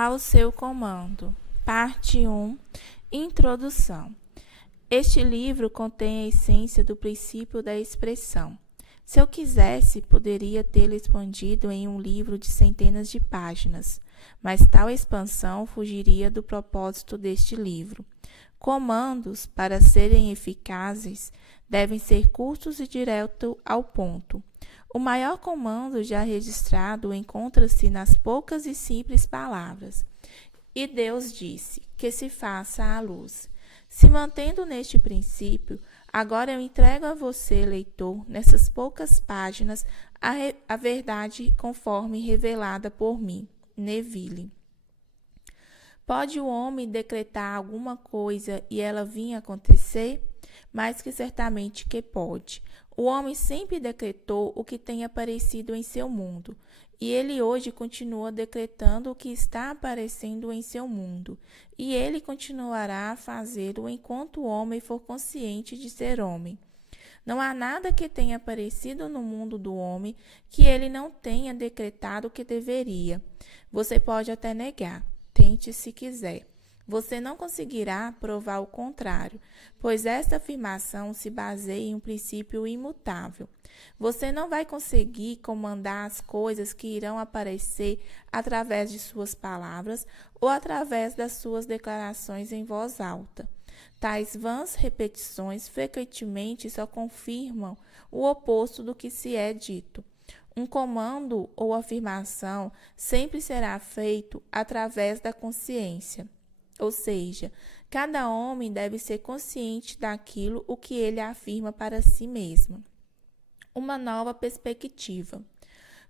ao seu comando. Parte 1. Introdução. Este livro contém a essência do princípio da expressão. Se eu quisesse, poderia tê-lo expandido em um livro de centenas de páginas, mas tal expansão fugiria do propósito deste livro. Comandos, para serem eficazes, devem ser curtos e direto ao ponto. O maior comando já registrado encontra-se nas poucas e simples palavras: "E Deus disse que se faça a luz." Se mantendo neste princípio, agora eu entrego a você, leitor, nessas poucas páginas, a verdade conforme revelada por mim, Neville. Pode o homem decretar alguma coisa e ela vir a acontecer? Mais que certamente que pode. O homem sempre decretou o que tem aparecido em seu mundo, e ele hoje continua decretando o que está aparecendo em seu mundo, e ele continuará a fazê-lo enquanto o homem for consciente de ser homem. Não há nada que tenha aparecido no mundo do homem que ele não tenha decretado que deveria. Você pode até negar, tente se quiser. Você não conseguirá provar o contrário, pois esta afirmação se baseia em um princípio imutável. Você não vai conseguir comandar as coisas que irão aparecer através de suas palavras ou através das suas declarações em voz alta. Tais vãs repetições frequentemente só confirmam o oposto do que se é dito. Um comando ou afirmação sempre será feito através da consciência. Ou seja, cada homem deve ser consciente daquilo o que ele afirma para si mesmo. Uma nova perspectiva.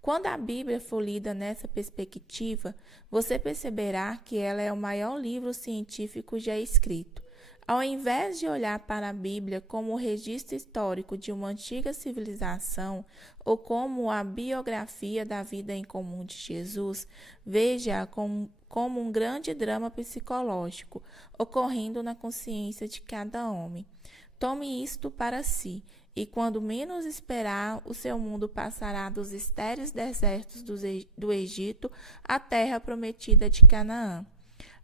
Quando a Bíblia for lida nessa perspectiva, você perceberá que ela é o maior livro científico já escrito. Ao invés de olhar para a Bíblia como o registro histórico de uma antiga civilização ou como a biografia da vida em comum de Jesus, veja-a como um grande drama psicológico ocorrendo na consciência de cada homem. Tome isto para si, e quando menos esperar, o seu mundo passará dos estéreis desertos do Egito à terra prometida de Canaã.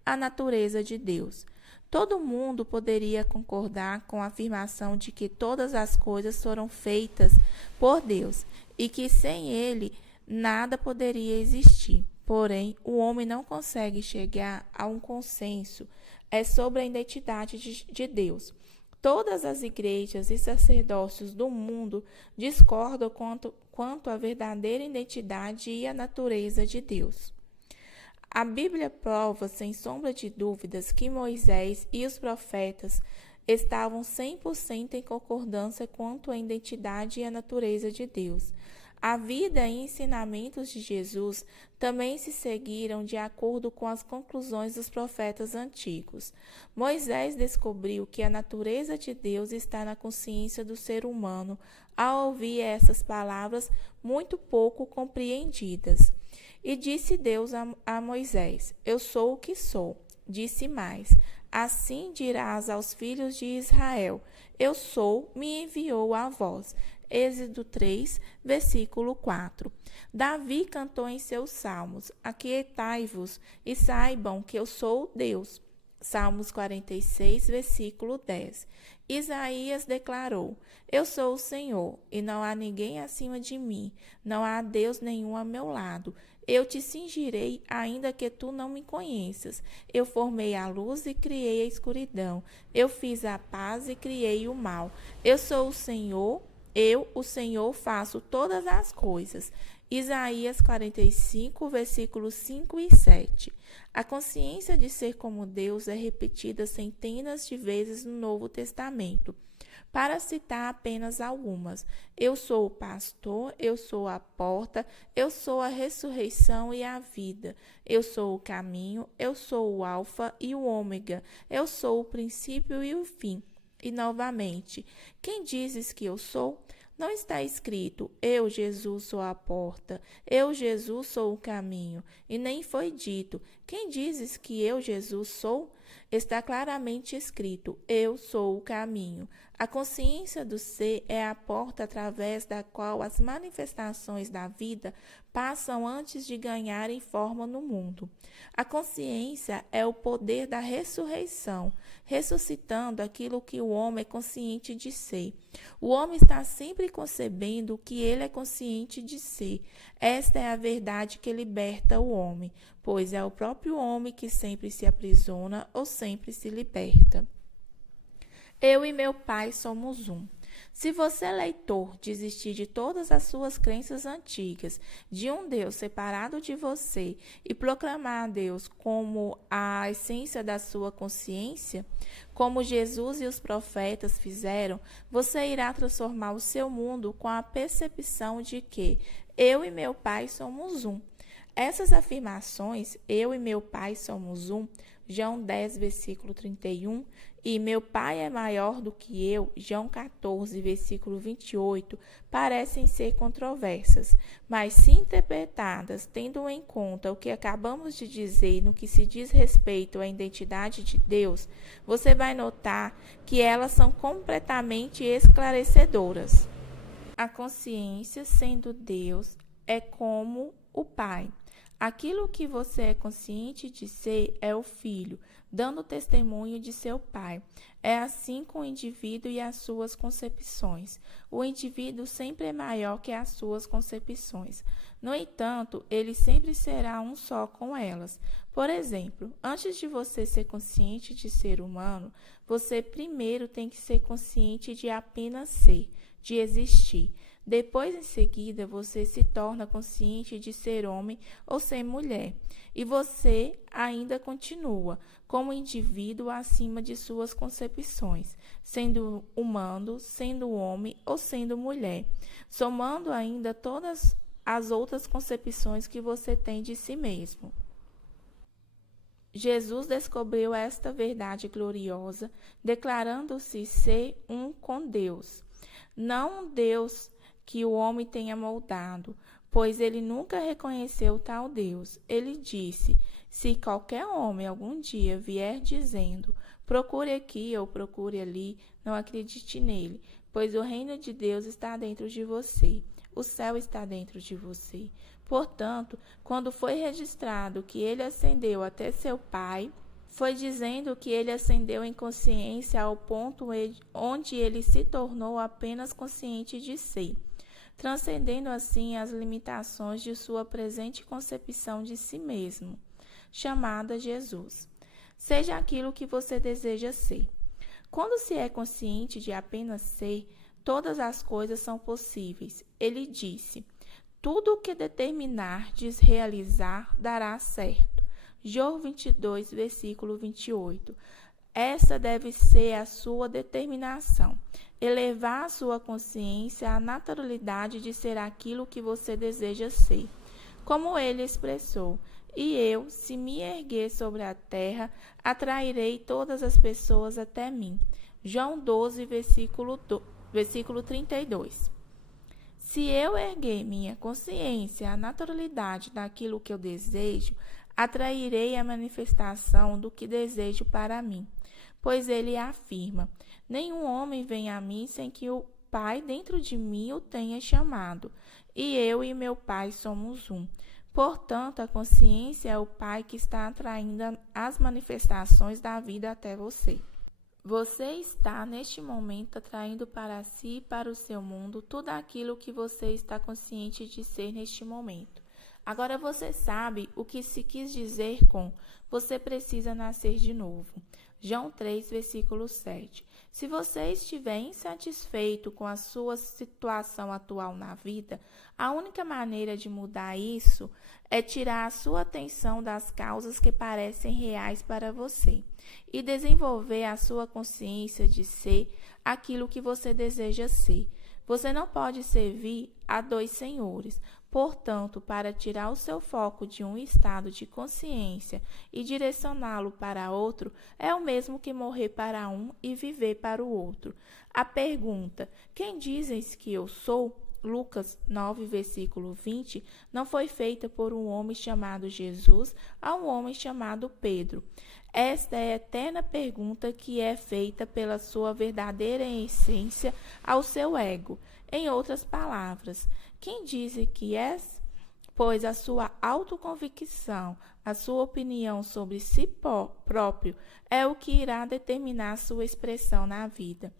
A natureza de Deus. Todo mundo poderia concordar com a afirmação de que todas as coisas foram feitas por Deus e que sem Ele nada poderia existir. Porém, o homem não consegue chegar a um consenso sobre a identidade de Deus. Todas as igrejas e sacerdócios do mundo discordam quanto à verdadeira identidade e à natureza de Deus. A Bíblia prova, sem sombra de dúvidas, que Moisés e os profetas estavam 100% em concordância quanto à identidade e à natureza de Deus. A vida e ensinamentos de Jesus também se seguiram de acordo com as conclusões dos profetas antigos. Moisés descobriu que a natureza de Deus está na consciência do ser humano ao ouvir essas palavras muito pouco compreendidas. E disse Deus a Moisés: "Eu sou o que sou." Disse mais: "Assim dirás aos filhos de Israel: Eu sou, me enviou a vós." Êxodo 3, versículo 4. Davi cantou em seus salmos: "Aquietai-vos e saibam que eu sou Deus." Salmos 46, versículo 10. Isaías declarou: "Eu sou o Senhor, e não há ninguém acima de mim, não há Deus nenhum a meu lado. Eu te cingirei, ainda que tu não me conheças. Eu formei a luz e criei a escuridão. Eu fiz a paz e criei o mal. Eu sou o Senhor, o Senhor, faço todas as coisas." Isaías 45, versículos 5 e 7. A consciência de ser como Deus é repetida centenas de vezes no Novo Testamento. Para citar apenas algumas: eu sou o pastor, eu sou a porta, eu sou a ressurreição e a vida, eu sou o caminho, eu sou o alfa e o ômega, eu sou o princípio e o fim. E novamente: quem dizes que eu sou? Não está escrito: eu, Jesus, sou a porta, eu, Jesus, sou o caminho. E nem foi dito: quem dizes que eu, Jesus, sou? Está claramente escrito: Eu sou o caminho. A consciência do ser é a porta através da qual as manifestações da vida passam antes de ganharem forma no mundo. A consciência é o poder da ressurreição, ressuscitando aquilo que o homem é consciente de ser. O homem está sempre concebendo o que ele é consciente de ser. Esta é a verdade que liberta o homem, pois é o próprio homem que sempre se aprisiona ou sempre se liberta. Eu e meu Pai somos um. Se você, leitor, desistir de todas as suas crenças antigas, de um Deus separado de você e proclamar a Deus como a essência da sua consciência, como Jesus e os profetas fizeram, você irá transformar o seu mundo com a percepção de que eu e meu Pai somos um. Essas afirmações, eu e meu Pai somos um, João 10, versículo 31, e meu Pai é maior do que eu, João 14, versículo 28, parecem ser controversas, mas se interpretadas tendo em conta o que acabamos de dizer no que se diz respeito à identidade de Deus, você vai notar que elas são completamente esclarecedoras. A consciência, sendo Deus, é como o Pai. Aquilo que você é consciente de ser é o Filho, dando testemunho de seu Pai. É assim com o indivíduo e as suas concepções. O indivíduo sempre é maior que as suas concepções. No entanto, ele sempre será um só com elas. Por exemplo, antes de você ser consciente de ser humano, você primeiro tem que ser consciente de apenas ser, de existir. Depois, em seguida, você se torna consciente de ser homem ou ser mulher. E você ainda continua como indivíduo acima de suas concepções, sendo humano, sendo homem ou sendo mulher, somando ainda todas as outras concepções que você tem de si mesmo. Jesus descobriu esta verdade gloriosa, declarando-se ser um com Deus. Não um Deus que o homem tenha moldado, pois ele nunca reconheceu tal Deus. Ele disse: se qualquer homem algum dia vier dizendo, procure aqui ou procure ali, não acredite nele, pois o reino de Deus está dentro de você. O céu está dentro de você. Portanto, quando foi registrado que ele ascendeu até seu Pai, foi dizendo que ele ascendeu em consciência ao ponto onde ele se tornou apenas consciente de si, transcendendo assim as limitações de sua presente concepção de si mesmo, chamada Jesus. Seja aquilo que você deseja ser. Quando se é consciente de apenas ser, todas as coisas são possíveis. Ele disse: tudo o que determinardes realizar dará certo. João 22, versículo 28. Essa deve ser a sua determinação. Elevar a sua consciência à naturalidade de ser aquilo que você deseja ser. Como ele expressou: e eu, se me erguer sobre a terra, atrairei todas as pessoas até mim. João 12, versículo 32. Se eu erguer minha consciência à naturalidade daquilo que eu desejo, atrairei a manifestação do que desejo para mim. Pois ele afirma: nenhum homem vem a mim sem que o Pai dentro de mim o tenha chamado, e eu e meu Pai somos um. Portanto, a consciência é o Pai que está atraindo as manifestações da vida até você. Você está, neste momento, atraindo para si e para o seu mundo tudo aquilo que você está consciente de ser neste momento. Agora você sabe o que se quis dizer com você precisa nascer de novo. João 3, versículo 7. Se você estiver insatisfeito com a sua situação atual na vida, a única maneira de mudar isso é tirar a sua atenção das causas que parecem reais para você e desenvolver a sua consciência de ser aquilo que você deseja ser. Você não pode servir a dois senhores. Portanto, para tirar o seu foco de um estado de consciência e direcioná-lo para outro, é o mesmo que morrer para um e viver para o outro. A pergunta: quem dizes que eu sou? Lucas 9, versículo 20, não foi feita por um homem chamado Jesus a um homem chamado Pedro. Esta é a eterna pergunta que é feita pela sua verdadeira essência ao seu ego. Em outras palavras, quem diz que és? Pois a sua autoconvicção, a sua opinião sobre si próprio é o que irá determinar sua expressão na vida.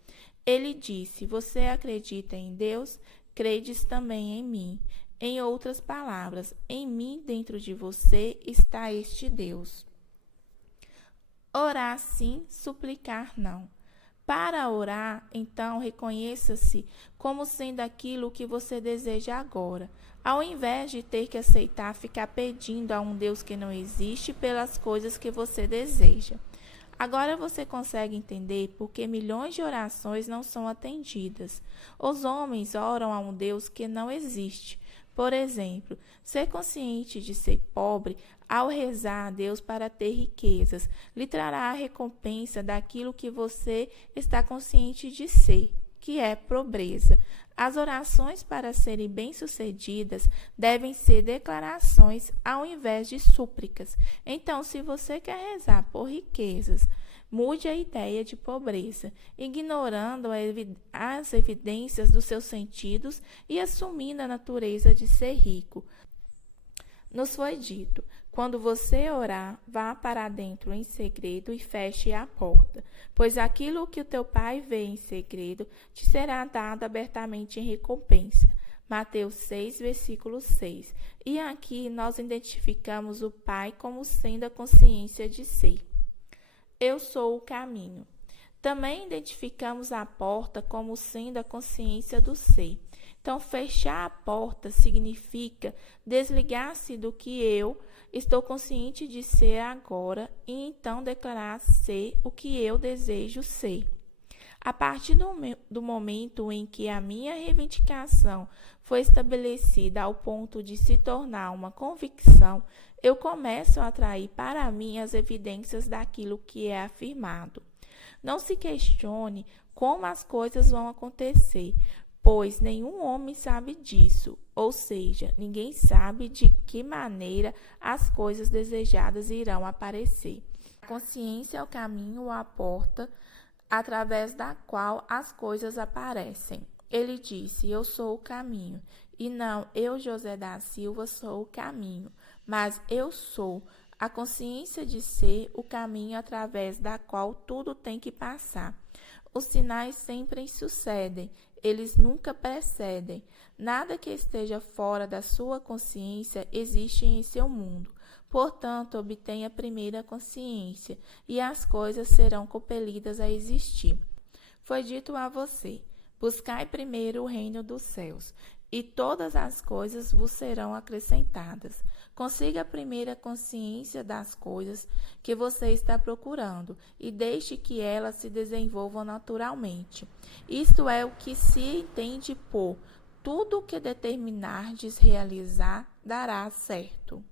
Ele disse: você acredita em Deus? Credes também em mim. Em outras palavras, em mim, dentro de você, está este Deus. Orar sim, suplicar não. Para orar, então, reconheça-se como sendo aquilo que você deseja agora, ao invés de ter que aceitar ficar pedindo a um Deus que não existe pelas coisas que você deseja. Agora você consegue entender por que milhões de orações não são atendidas. Os homens oram a um Deus que não existe. Por exemplo, ser consciente de ser pobre ao rezar a Deus para ter riquezas lhe trará a recompensa daquilo que você está consciente de ser, que é pobreza. As orações, para serem bem-sucedidas, devem ser declarações ao invés de súplicas. Então, se você quer rezar por riquezas, mude a ideia de pobreza, ignorando as evidências dos seus sentidos e assumindo a natureza de ser rico. Nos foi dito: quando você orar, vá para dentro em segredo e feche a porta, pois aquilo que o teu pai vê em segredo te será dado abertamente em recompensa. Mateus 6, versículo 6. E aqui nós identificamos o Pai como sendo a consciência de ser. Eu sou o caminho. Também identificamos a porta como sendo a consciência do ser. Então, fechar a porta significa desligar-se do que eu estou consciente de ser agora e então declarar ser o que eu desejo ser. A partir do momento em que a minha reivindicação foi estabelecida ao ponto de se tornar uma convicção, eu começo a atrair para mim as evidências daquilo que é afirmado. Não se questione como as coisas vão acontecer, pois nenhum homem sabe disso, ou seja, ninguém sabe de que maneira as coisas desejadas irão aparecer. A consciência é o caminho ou a porta através da qual as coisas aparecem. Ele disse: eu sou o caminho, e não eu, José da Silva, sou o caminho, mas eu sou a consciência de ser o caminho através da qual tudo tem que passar. Os sinais sempre sucedem, eles nunca precedem. Nada que esteja fora da sua consciência existe em seu mundo. Portanto, obtenha primeiro a consciência, e as coisas serão compelidas a existir. Foi dito a você: buscai primeiro o reino dos céus, e todas as coisas vos serão acrescentadas. Consiga primeiro a consciência das coisas que você está procurando e deixe que elas se desenvolvam naturalmente. Isto é o que se entende por tudo o que determinardes realizar dará certo.